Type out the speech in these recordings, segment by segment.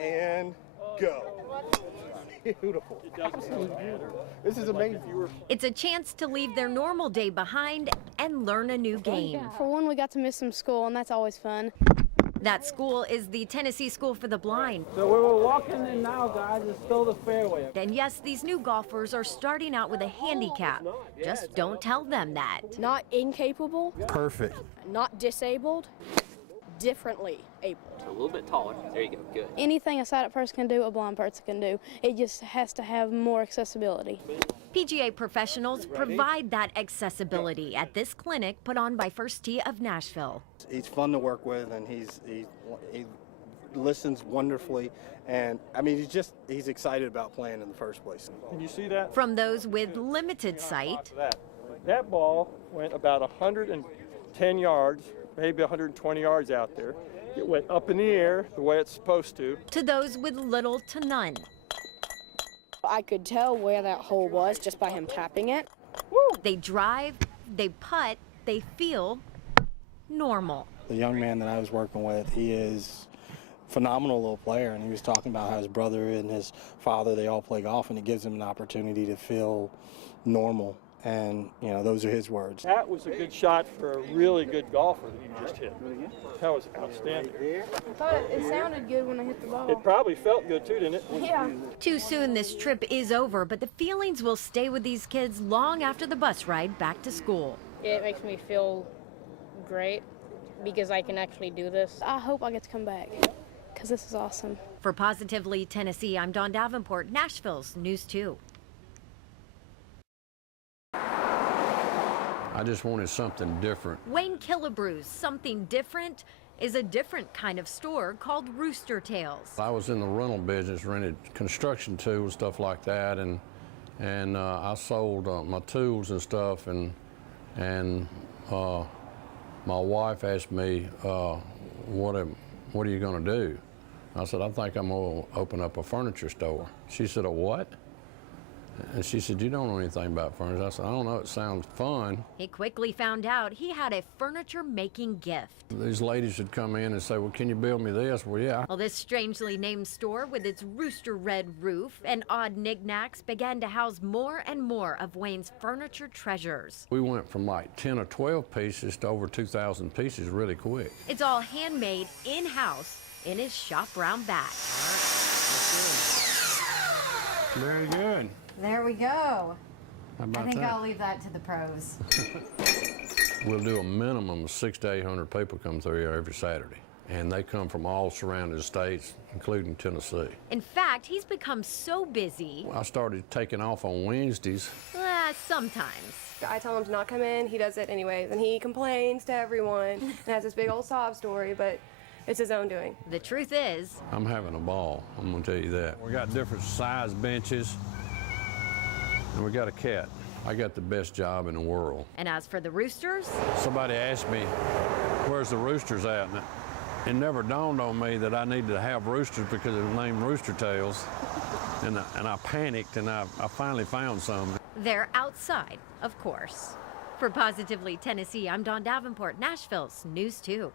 And go. Beautiful. It doesn't matter. This is amazing. It's a chance to leave their normal day behind and learn a new game. For one, we got to miss some school, and that's always fun. That school is the Tennessee School for the Blind. So where we're walking in now, guys, is still the fairway. And yes, these new golfers are starting out with a handicap. Just don't tell them that. Not incapable, Perfect. not disabled, differently able. A little bit taller. There you go. Good. Anything a sighted person can do, a blind person can do. It just has to have more accessibility. PGA professionals provide that accessibility at this clinic put on by First Tee of Nashville. He's fun to work with, and he listens wonderfully, and I mean he's excited about playing in the first place. Can you see that? From those with limited sight That ball went about 110 yards, maybe 120 yards out there. It went up in the air the way it's supposed to. those with little to none. I could tell where that hole was just by him tapping it. They drive, they putt, they feel normal. The young man that I was working with, he is a phenomenal little player, and he was talking about how his brother and his father, they all play golf, and it gives him an opportunity to feel normal. And, you know, those are his words. That was a good shot for a really good golfer that you just hit. That was outstanding. I thought it sounded good when I hit the ball. It probably felt good too, didn't it? Yeah. Too soon this trip is over, but the feelings will stay with these kids long after the bus ride back to school. It makes me feel great because I can actually do this. I hope I get to come back because this is awesome. For Positively Tennessee, I'm Dawn Davenport, Nashville's News 2. I just wanted something different. Wayne Killebrew's Something Different is a different kind of store called Rooster Tails. I was in the rental business, rented construction tools, stuff like that, and I sold my tools and stuff, and my wife asked me, what are you going to do? I said, I think I'm going to open up a furniture store. She said, a what? And she said, you don't know anything about furniture. I said, I don't know, it sounds fun. He quickly found out he had a furniture-making gift. These ladies would come in and say, well, can you build me this? Well, yeah. Well, this strangely named store with its rooster red roof and odd knickknacks began to house more and more of Wayne's furniture treasures. We went from like 10 or 12 pieces to over 2,000 pieces really quick. It's all handmade in-house in his shop round back. Very good. There we go. How about I think that? I'll leave that to the pros. We'll do a minimum of 600 to 800 people come through here every Saturday. And they come from all surrounding states, including Tennessee. In fact, he's become so busy. I started taking off on Wednesdays. Sometimes. I tell him to not come in, he does it anyways, and he complains to everyone and has this big old sob story, but it's his own doing. The truth is, I'm having a ball, I'm gonna tell you that. We got different size benches, and we got a cat. I got the best job in the world. And as for the roosters? Somebody asked me, where's the roosters at? And it never dawned on me that I needed to have roosters because it was named Rooster Tails. And I panicked, and I finally found some. They're outside, of course. For Positively Tennessee, I'm Dawn Davenport, Nashville's News 2.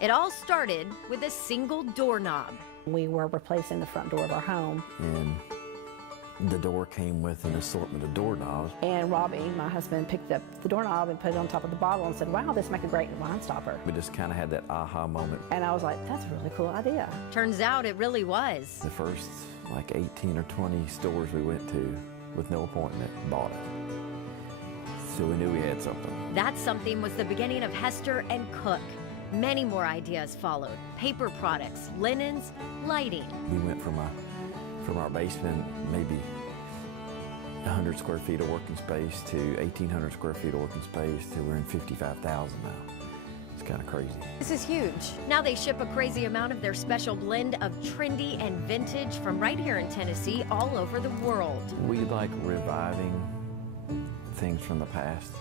It all started with a single doorknob. We were replacing the front door of our home. And the door came with an assortment of doorknobs. And Robbie, my husband, picked up the doorknob and put it on top of the bottle and said, wow, this would make a great wine stopper. We just kind of had that aha moment. And I was like, that's a really cool idea. Turns out it really was. The first like 18 or 20 stores we went to with no appointment bought it. So we knew we had something. That something was the beginning of Hester and Cook. Many more ideas followed. Paper products, linens, lighting. We went from our basement, maybe 100 square feet of working space to 1,800 square feet of working space to we're in 55,000 now. It's kind of crazy. This is huge. Now they ship a crazy amount of their special blend of trendy and vintage from right here in Tennessee all over the world. We like reviving things from the past.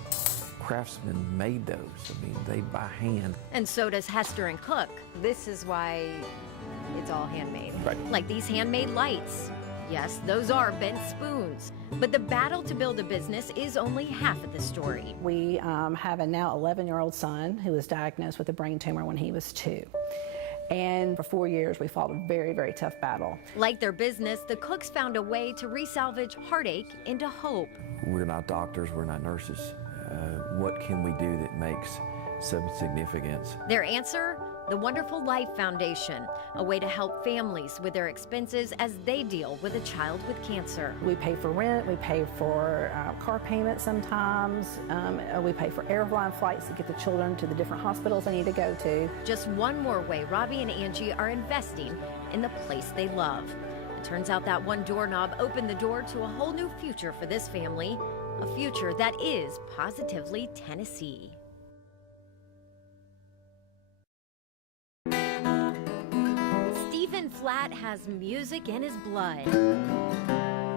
Craftsmen made those. I mean, they by hand. And so does Hester and Cook. This is why it's all handmade. Right. Like these handmade lights. Yes, those are bent spoons. But the battle to build a business is only half of the story. We have a now 11-year-old son who was diagnosed with a brain tumor when he was 2. And for 4 years, we fought a very, very tough battle. Like their business, the Cooks found a way to resalvage heartache into hope. We're not doctors, we're not nurses. What can we do that makes some significance? Their answer? The Wonderful Life Foundation, a way to help families with their expenses as they deal with a child with cancer. We pay for rent, we pay for car payments sometimes, we pay for airline flights to get the children to the different hospitals they need to go to. Just one more way Robbie and Angie are investing in the place they love. It turns out that one doorknob opened the door to a whole new future for this family, a future that is positively Tennessee. Stephen Flatt has music in his blood.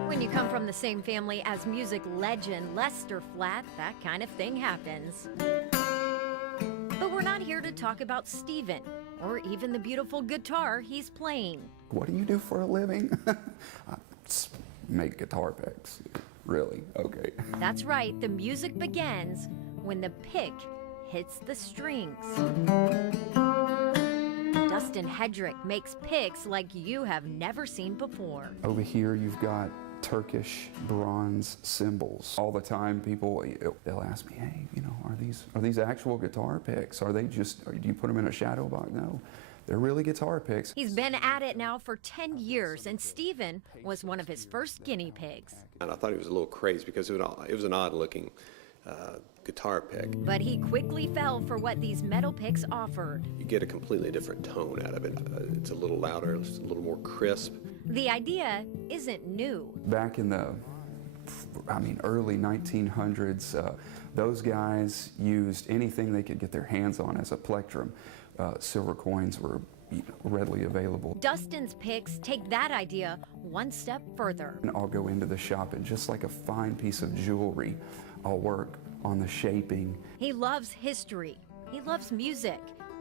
When you come from the same family as music legend Lester Flatt, that kind of thing happens. But we're not here to talk about Stephen, or even the beautiful guitar he's playing. What do you do for a living? I make guitar picks. Really? Okay. That's right, the music begins when the pick hits the strings. Dustin Hedrick makes picks like you have never seen before. Over here you've got Turkish bronze cymbals. All the time people, they'll ask me, hey, you know, are these actual guitar picks? Are they just, do you put them in a shadow box? No, they're really guitar picks. He's been at it now for 10 years, and Stephen was one of his first guinea pigs. And I thought he was a little crazy because it was an odd-looking guitar pick. But he quickly fell for what these metal picks offered. You get a completely different tone out of it. It's a little louder, it's a little more crisp. The idea isn't new. Back in the, early 1900s, those guys used anything they could get their hands on as a plectrum. Silver coins were readily available. Dustin's picks take that idea one step further. And I'll go into the shop and just like a fine piece of jewelry, I'll work on the shaping. He loves history. He loves music.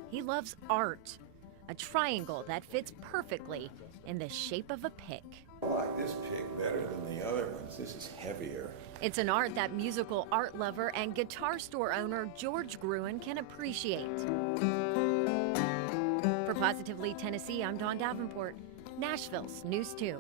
He loves art. A triangle that fits perfectly in the shape of a pick. I like this pick better than the other ones. This is heavier. It's an art that musical art lover and guitar store owner George Gruen can appreciate. For Positively Tennessee, I'm Dawn Davenport, Nashville's News 2.